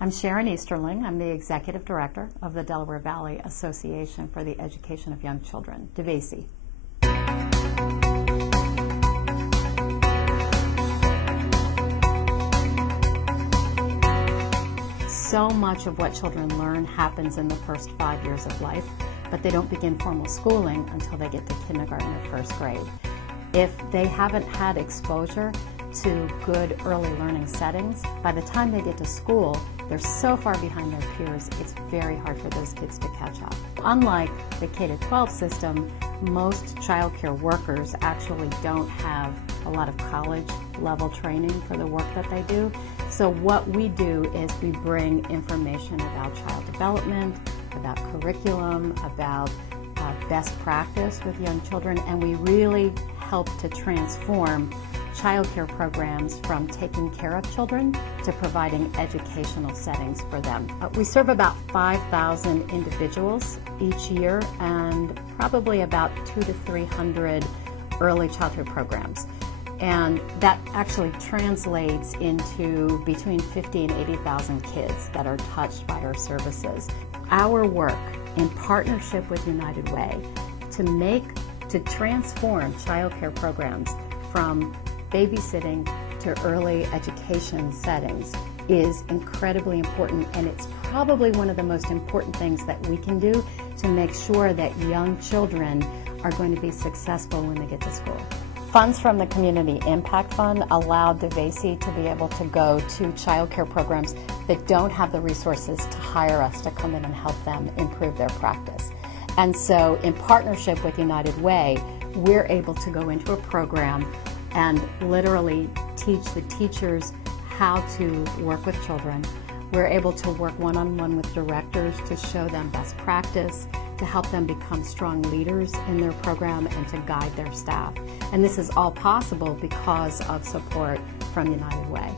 I'm Sharon Easterling. I'm the Executive Director of the Delaware Valley Association for the Education of Young Children, DVACY. So much of what children learn happens in the first 5 years of life, but they don't begin formal schooling until they get to kindergarten or first grade. If they haven't had exposure to good early learning settings, by the time they get to school, they're so far behind their peers, it's very hard for those kids to catch up. Unlike the K-12 system, most child care workers actually don't have a lot of college-level training for the work that they do. So what we do is we bring information about child development, about curriculum, about best practice with young children, and we really help to transform child care programs from taking care of children to providing educational settings for them. We serve about 5,000 individuals each year and probably about 200 to 300 early childhood programs. And that actually translates into between 50 and 80,000 kids that are touched by our services. Our work in partnership with United Way to transform child care programs from babysitting to early education settings is incredibly important, and it's probably one of the most important things that we can do to make sure that young children are going to be successful when they get to school. Funds from the Community Impact Fund allowed DVACY to be able to go to child care programs that don't have the resources to hire us to come in and help them improve their practice. And so in partnership with United Way, we're able to go into a program and literally teach the teachers how to work with children. We're able to work one-on-one with directors to show them best practice, to help them become strong leaders in their program and to guide their staff. And this is all possible because of support from United Way.